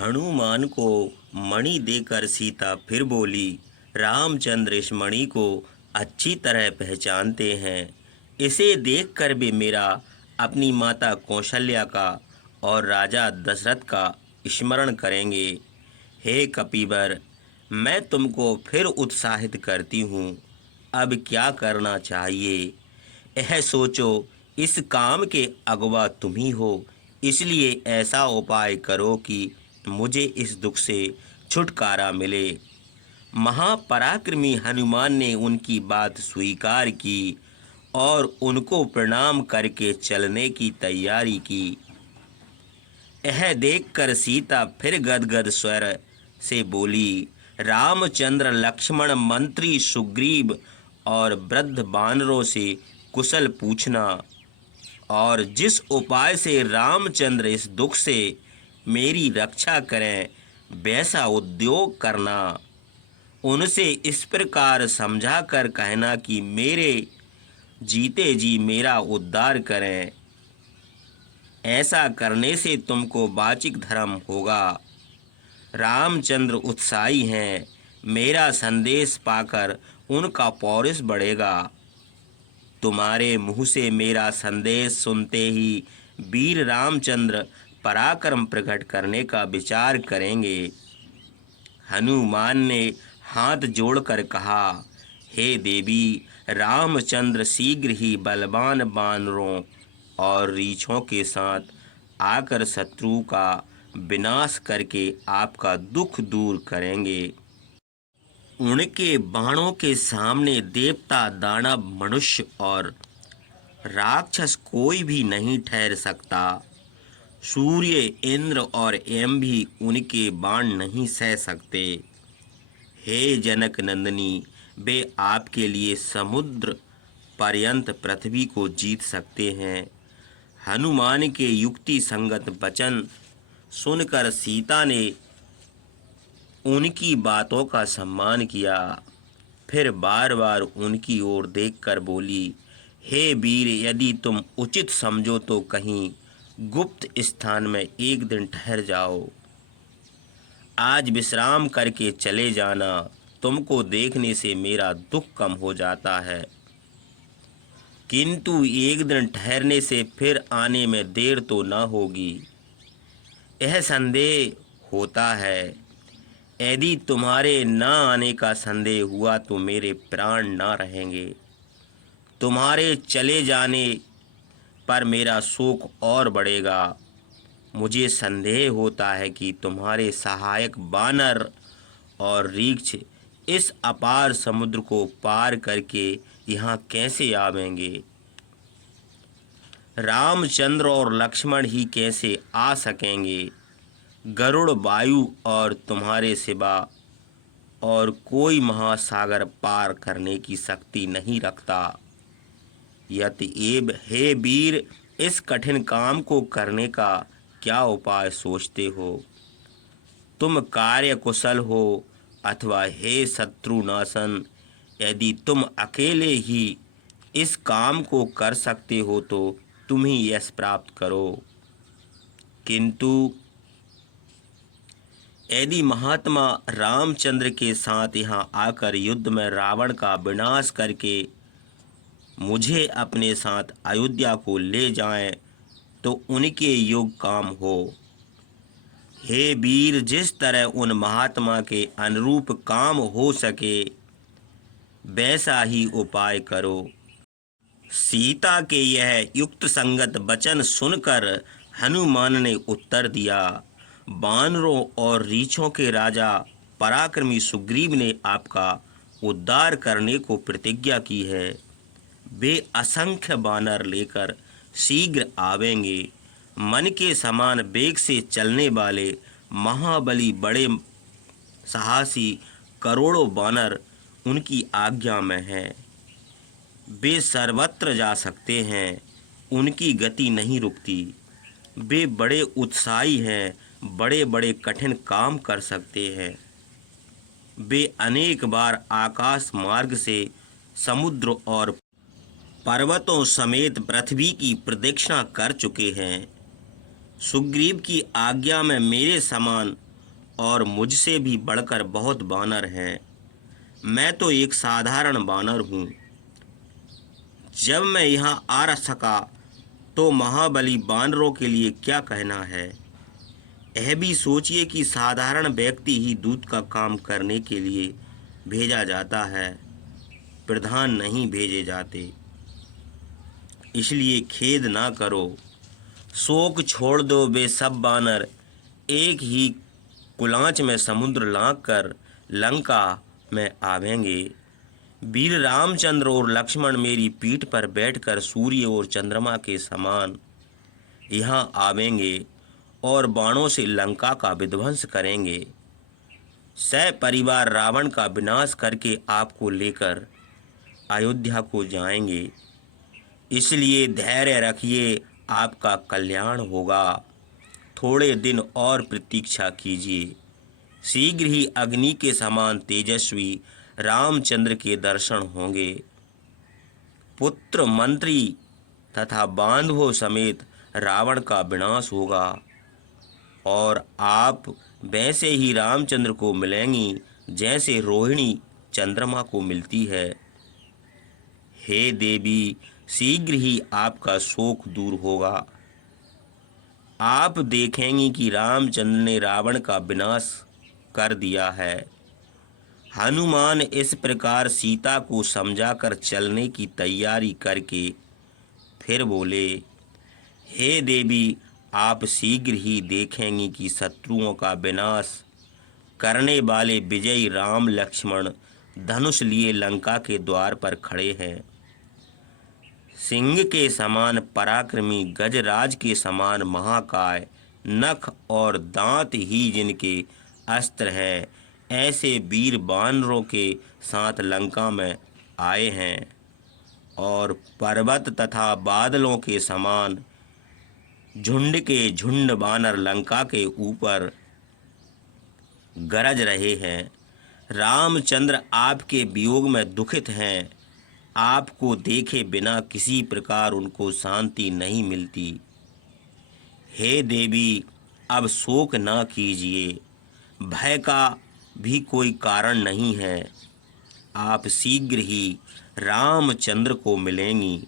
हनुमान को मणि देकर सीता फिर बोली, रामचंद्र इस मणि को अच्छी तरह पहचानते हैं। इसे देखकर भी मेरा अपनी माता कौशल्या का और राजा दशरथ का स्मरण करेंगे। हे कपिवर, मैं तुमको फिर उत्साहित करती हूँ। अब क्या करना चाहिए यह सोचो। इस काम के अगुवा तुम ही हो, इसलिए ऐसा उपाय करो कि मुझे इस दुख से छुटकारा मिले। महापराक्रमी हनुमान ने उनकी बात स्वीकार की और उनको प्रणाम करके चलने की तैयारी की। यह देखकर सीता फिर गदगद स्वर से बोली, रामचंद्र, लक्ष्मण, मंत्री सुग्रीव और वृद्ध बानरों से कुशल पूछना, और जिस उपाय से रामचंद्र इस दुख से मेरी रक्षा करें वैसा उद्योग करना। उनसे इस प्रकार समझा कर कहना कि मेरे जीते जी मेरा उद्धार करें। ऐसा करने से तुमको वाचिक धर्म होगा। रामचंद्र उत्साही हैं, मेरा संदेश पाकर उनका पौरुष बढ़ेगा। तुम्हारे मुँह से मेरा संदेश सुनते ही वीर रामचंद्र पराक्रम प्रकट करने का विचार करेंगे। हनुमान ने हाथ जोड़कर कहा, हे देवी, रामचंद्र शीघ्र ही बलवान बानरों और रीछों के साथ आकर शत्रु का विनाश करके आपका दुख दूर करेंगे। उनके बाणों के सामने देवता, दानव, मनुष्य और राक्षस कोई भी नहीं ठहर सकता। सूर्य, इंद्र और यम भी उनके बाण नहीं सह सकते। हे जनक नंदिनी, वे आपके लिए समुद्र पर्यंत पृथ्वी को जीत सकते हैं। हनुमान के युक्ति संगत वचन सुनकर सीता ने उनकी बातों का सम्मान किया। फिर बार बार उनकी ओर देखकर बोली, हे वीर, यदि तुम उचित समझो तो कहीं गुप्त स्थान में एक दिन ठहर जाओ। आज विश्राम करके चले जाना। तुमको देखने से मेरा दुख कम हो जाता है, किंतु एक दिन ठहरने से फिर आने में देर तो न होगी, यह संदेह होता है। यदि तुम्हारे न आने का संदेह हुआ तो मेरे प्राण न रहेंगे। तुम्हारे चले जाने पर मेरा शोक और बढ़ेगा। मुझे संदेह होता है कि तुम्हारे सहायक बानर और रीछ इस अपार समुद्र को पार करके यहाँ कैसे आवेंगे। रामचंद्र और लक्ष्मण ही कैसे आ सकेंगे। गरुड़, वायु और तुम्हारे सिवा और कोई महासागर पार करने की शक्ति नहीं रखता। यतएव हे वीर, इस कठिन काम को करने का क्या उपाय सोचते हो। तुम कार्य कुशल हो अथवा हे शत्रुनाशन, यदि तुम अकेले ही इस काम को कर सकते हो तो तुम ही यश प्राप्त करो। किंतु यदि महात्मा रामचंद्र के साथ यहाँ आकर युद्ध में रावण का विनाश करके मुझे अपने साथ अयोध्या को ले जाएं तो उनके योग काम हो। हे वीर, जिस तरह उन महात्मा के अनुरूप काम हो सके वैसा ही उपाय करो। सीता के यह युक्त संगत वचन सुनकर हनुमान ने उत्तर दिया, बानरों और रीछों के राजा पराक्रमी सुग्रीव ने आपका उद्धार करने को प्रतिज्ञा की है। वे असंख्य बानर लेकर शीघ्र आवेंगे। मन के समान वेग से चलने वाले महाबली बड़े साहसी करोड़ों बानर उनकी आज्ञा में हैं। वे सर्वत्र जा सकते हैं, उनकी गति नहीं रुकती। वे बड़े उत्साही हैं, बड़े बड़े कठिन काम कर सकते हैं। वे अनेक बार आकाश मार्ग से समुद्र और पर्वतों समेत पृथ्वी की प्रदक्षिणा कर चुके हैं। सुग्रीव की आज्ञा में मेरे समान और मुझसे भी बढ़कर बहुत बानर हैं। मैं तो एक साधारण बानर हूँ। जब मैं यहाँ आ सका तो महाबली बानरों के लिए क्या कहना है। यह भी सोचिए कि साधारण व्यक्ति ही दूत का काम करने के लिए भेजा जाता है, प्रधान नहीं भेजे जाते। इसलिए खेद ना करो, शोक छोड़ दो वे सब बानर, एक ही कुलांच में समुद्र लांघ कर लंका में आवेंगे। वीर रामचंद्र और लक्ष्मण मेरी पीठ पर बैठकर सूर्य और चंद्रमा के समान यहाँ आवेंगे और बाणों से लंका का विध्वंस करेंगे। सपरिवार रावण का विनाश करके आपको लेकर अयोध्या को जाएंगे। इसलिए धैर्य रखिए, आपका कल्याण होगा। थोड़े दिन और प्रतीक्षा कीजिए, शीघ्र ही अग्नि के समान तेजस्वी रामचंद्र के दर्शन होंगे। पुत्र, मंत्री तथा बांधवों समेत रावण का विनाश होगा और आप वैसे ही रामचंद्र को मिलेंगी जैसे रोहिणी चंद्रमा को मिलती है। हे देवी, शीघ्र ही आपका शोक दूर होगा। आप देखेंगी कि रामचंद्र ने रावण का विनाश कर दिया है। हनुमान इस प्रकार सीता को समझाकर चलने की तैयारी करके फिर बोले, हे देवी, आप शीघ्र ही देखेंगी कि शत्रुओं का विनाश करने वाले विजयी राम लक्ष्मण धनुष लिए लंका के द्वार पर खड़े हैं। सिंह के समान पराक्रमी, गजराज के समान महाकाय, नख और दांत ही जिनके अस्त्र हैं, ऐसे वीर बानरों के साथ लंका में आए हैं और पर्वत तथा बादलों के समान झुंड के झुंड बानर लंका के ऊपर गरज रहे हैं। रामचंद्र आपके वियोग में दुखित हैं। आपको देखे बिना किसी प्रकार उनको शांति नहीं मिलती। हे देवी, अब शोक न कीजिए, भय का भी कोई कारण नहीं है। आप शीघ्र ही रामचंद्र को मिलेंगी।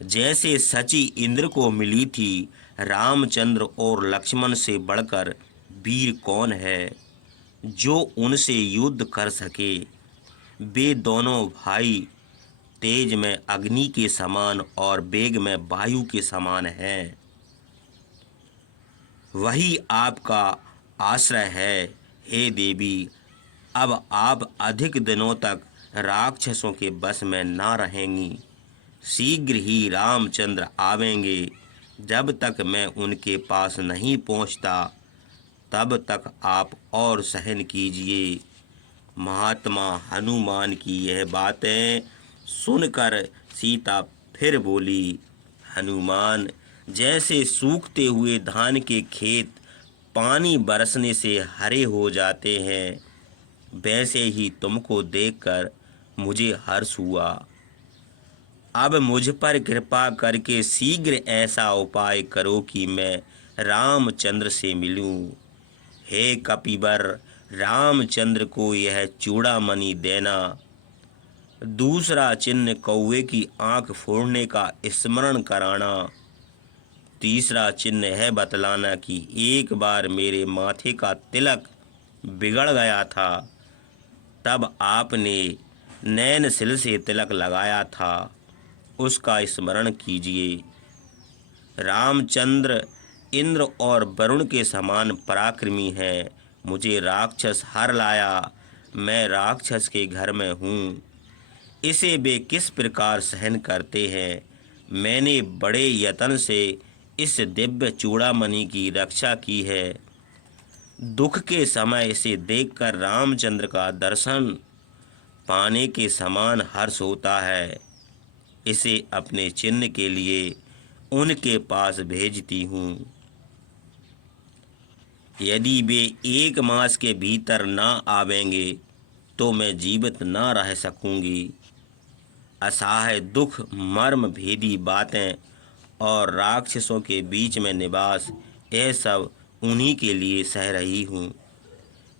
जैसे सची इंद्र को मिली थी, रामचंद्र और लक्ष्मण से बढ़कर वीर कौन है जो उनसे युद्ध कर सके। वे दोनों भाई तेज में अग्नि के समान और वेग में वायु के समान हैं। वही आपका आश्रय है। हे देवी, अब आप अधिक दिनों तक राक्षसों के बस में ना रहेंगी। शीघ्र ही रामचंद्र आवेंगे। जब तक मैं उनके पास नहीं पहुंचता, तब तक आप और सहन कीजिए। महात्मा हनुमान की यह बातें सुनकर सीता फिर बोली, हनुमान, जैसे सूखते हुए धान के खेत पानी बरसने से हरे हो जाते हैं, वैसे ही तुमको देखकर मुझे हर्ष हुआ। अब मुझ पर कृपा करके शीघ्र ऐसा उपाय करो कि मैं रामचंद्र से मिलूं। हे कपिवर, रामचंद्र को यह चूड़ामणि देना। दूसरा चिन्ह कौवे की आंख फोड़ने का स्मरण कराना। तीसरा चिन्ह है बतलाना कि एक बार मेरे माथे का तिलक बिगड़ गया था, तब आपने नैनशिल से तिलक लगाया था, उसका स्मरण कीजिए। रामचंद्र इंद्र और वरुण के समान पराक्रमी हैं। मुझे राक्षस हर लाया, मैं राक्षस के घर में हूँ। इसे वे किस प्रकार सहन करते हैं। मैंने बड़े यत्न से इस दिव्य चूड़ामणि की रक्षा की है। दुख के समय इसे देखकर रामचंद्र का दर्शन पाने के समान हर्ष होता है। इसे अपने चिन्ह के लिए उनके पास भेजती हूँ। यदि वे 1 मास के भीतर ना आवेंगे तो मैं जीवित ना रह सकूंगी। असहाय दुख, मर्म भेदी बातें और राक्षसों के बीच में निवास, यह सब उन्हीं के लिए सह रही हूँ।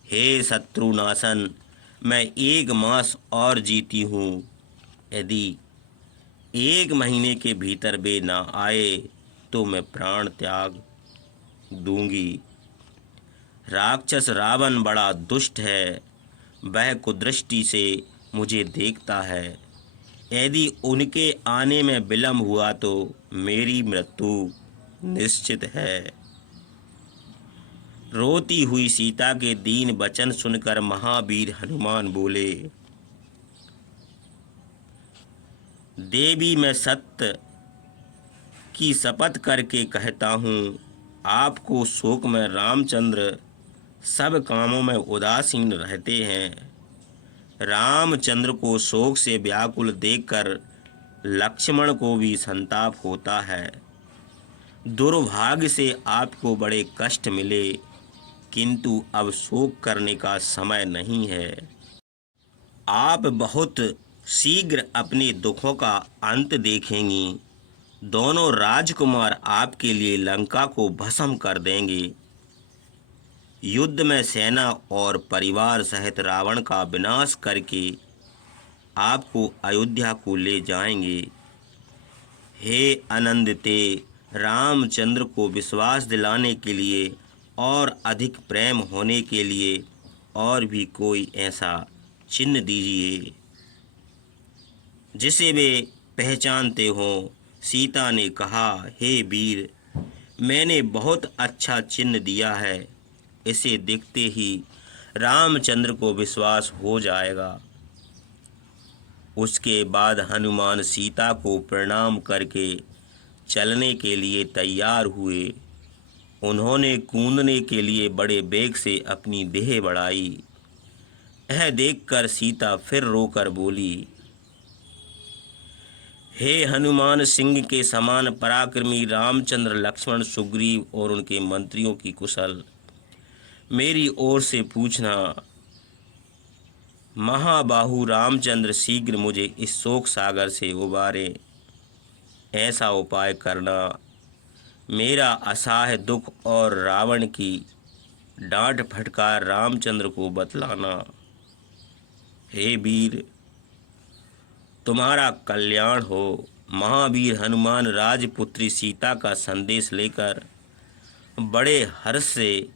हे शत्रुनाशन, मैं 1 मास और जीती हूँ। यदि 1 महीने के भीतर वे ना आए तो मैं प्राण त्याग दूंगी। राक्षस रावण बड़ा दुष्ट है, वह कुदृष्टि से मुझे देखता है। यदि उनके आने में विलम्ब हुआ तो मेरी मृत्यु निश्चित है। रोती हुई सीता के दीन वचन सुनकर महावीर हनुमान बोले, देवी, मैं सत्य की शपथ करके कहता हूँ, आपको शोक में रामचंद्र सब कामों में उदासीन रहते हैं। रामचंद्र को शोक से व्याकुल देखकर लक्ष्मण को भी संताप होता है। दुर्भाग्य से आपको बड़े कष्ट मिले, किंतु अब शोक करने का समय नहीं है। आप बहुत शीघ्र अपने दुखों का अंत देखेंगी। दोनों राजकुमार आपके लिए लंका को भस्म कर देंगे। युद्ध में सेना और परिवार सहित रावण का विनाश करके आपको अयोध्या को ले जाएंगे। हे आनंदिते, रामचंद्र को विश्वास दिलाने के लिए और अधिक प्रेम होने के लिए और भी कोई ऐसा चिन्ह दीजिए जिसे वे पहचानते हो। सीता ने कहा, हे वीर, मैंने बहुत अच्छा चिन्ह दिया है। इसे देखते ही रामचंद्र को विश्वास हो जाएगा। उसके बाद हनुमान सीता को प्रणाम करके चलने के लिए तैयार हुए। उन्होंने कूदने के लिए बड़े वेग से अपनी देह बढ़ाई। यह देखकर सीता फिर रोकर बोली, हे हनुमान सिंह के समान पराक्रमी रामचंद्र, लक्ष्मण, सुग्रीव और उनके मंत्रियों की कुशल मेरी ओर से पूछना। महाबाहु रामचंद्र, शीघ्र मुझे इस शोक सागर से उबारे, ऐसा उपाय करना। मेरा असहाय दुख और रावण की डांट फटकार रामचंद्र को बतलाना। हे वीर, तुम्हारा कल्याण हो। महावीर हनुमान राजपुत्री सीता का संदेश लेकर बड़े हर्ष से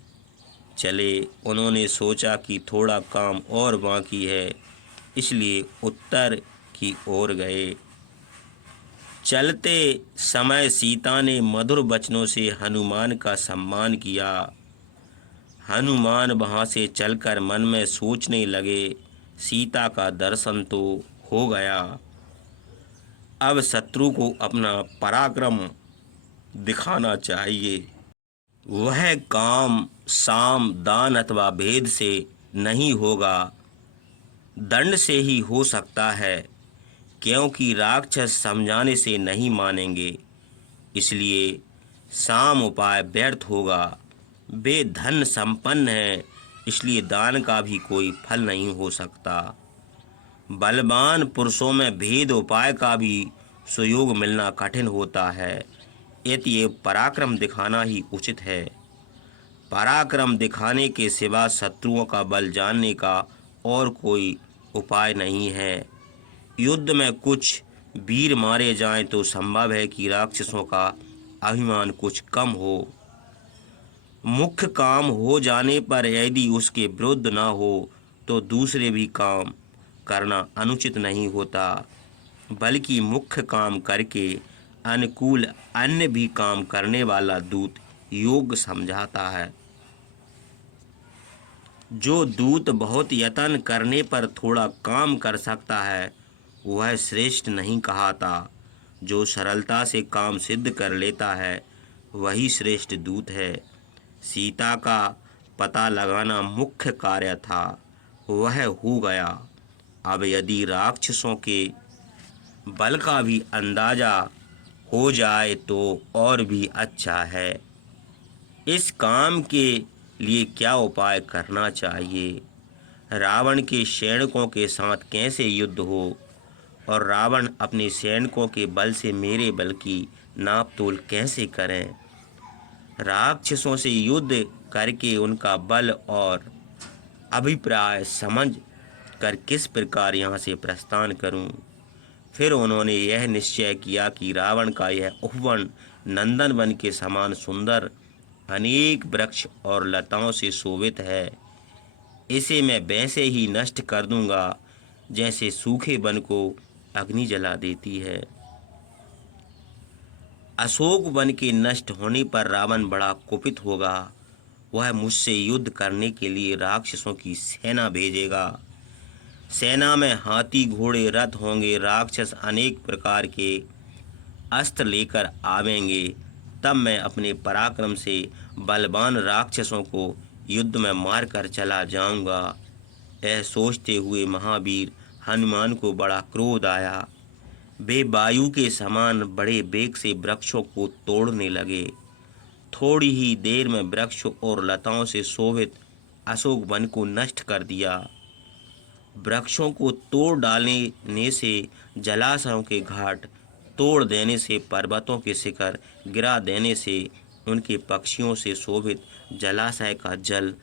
चले। उन्होंने सोचा कि थोड़ा काम और बाकी है, इसलिए उत्तर की ओर गए। चलते समय सीता ने मधुर वचनों से हनुमान का सम्मान किया। हनुमान वहाँ से चलकर मन में सोचने लगे, सीता का दर्शन तो हो गया, अब शत्रु को अपना पराक्रम दिखाना चाहिए। वह काम साम दान अथवा भेद से नहीं होगा, दंड से ही हो सकता है, क्योंकि राक्षस समझाने से नहीं मानेंगे। इसलिए साम उपाय व्यर्थ होगा। वे धन संपन्न है, इसलिए दान का भी कोई फल नहीं हो सकता। बलवान पुरुषों में भेद उपाय का भी सुयोग मिलना कठिन होता है। ये पराक्रम दिखाना ही उचित है। पराक्रम दिखाने के सिवा शत्रुओं का बल जानने का और कोई उपाय नहीं है। युद्ध में कुछ वीर मारे जाएं तो संभव है कि राक्षसों का अभिमान कुछ कम हो। मुख्य काम हो जाने पर यदि उसके विरुद्ध न हो तो दूसरे भी काम करना अनुचित नहीं होता, बल्कि मुख्य काम करके अनुकूल अन्य भी काम करने वाला दूत योग्य समझाता है। जो दूत बहुत यत्न करने पर थोड़ा काम कर सकता है वह श्रेष्ठ नहीं कहाता। जो सरलता से काम सिद्ध कर लेता है वही श्रेष्ठ दूत है। सीता का पता लगाना मुख्य कार्य था, वह हो गया। अब यदि राक्षसों के बल का भी अंदाजा हो जाए तो और भी अच्छा है। इस काम के लिए क्या उपाय करना चाहिए? रावण के सैनिकों के साथ कैसे युद्ध हो और रावण अपने सैनिकों के बल से मेरे बल की नाप तोल कैसे करें? राक्षसों से युद्ध करके उनका बल और अभिप्राय समझ कर किस प्रकार यहाँ से प्रस्थान करूं। फिर उन्होंने यह निश्चय किया कि रावण का यह उपवन नंदन वन के समान सुंदर अनेक वृक्ष और लताओं से शोभित है। इसे मैं वैसे ही नष्ट कर दूंगा जैसे सूखे वन को अग्नि जला देती है। अशोक वन के नष्ट होने पर रावण बड़ा कुपित होगा। वह मुझसे युद्ध करने के लिए राक्षसों की सेना भेजेगा। सेना में हाथी घोड़े रथ होंगे। राक्षस अनेक प्रकार के अस्त्र लेकर आवेंगे। तब मैं अपने पराक्रम से बलवान राक्षसों को युद्ध में मारकर चला जाऊंगा। यह सोचते हुए महावीर हनुमान को बड़ा क्रोध आया। वे वायु के समान बड़े वेग से वृक्षों को तोड़ने लगे। थोड़ी ही देर में वृक्ष और लताओं से शोभित अशोक वन को नष्ट कर दिया। वृक्षों को तोड़ डालने से जलाशयों के घाट, तोड़ देने से पर्वतों के शिखर, गिरा देने से उनके पक्षियों से शोभित जलाशय का जल,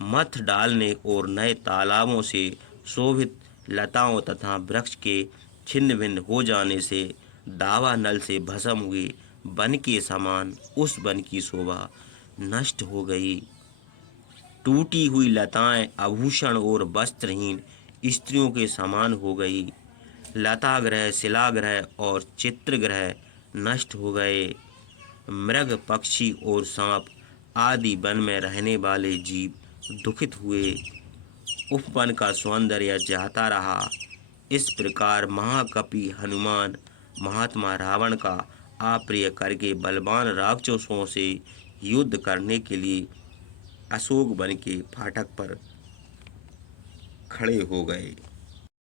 मथ डालने और नए तालाबों से शोभित लताओं तथा वृक्ष के छिन्न भिन्न हो जाने से दावानल से भस्म हुए वन के समान उस वन की शोभा नष्ट हो गई। टूटी हुई लताएं आभूषण और वस्त्रहीन स्त्रियों के समान हो गई। लताग्रह, शिलाग्रह और चित्रग्रह नष्ट हो गए। मृग, पक्षी और सांप आदि वन में रहने वाले जीव दुखित हुए। उपवन का सौंदर्य जाता रहा। इस प्रकार महाकपि हनुमान महात्मा रावण का अप्रिय करके बलवान राक्षसों से युद्ध करने के लिए अशोक वन के फाटक पर खड़े हो गए।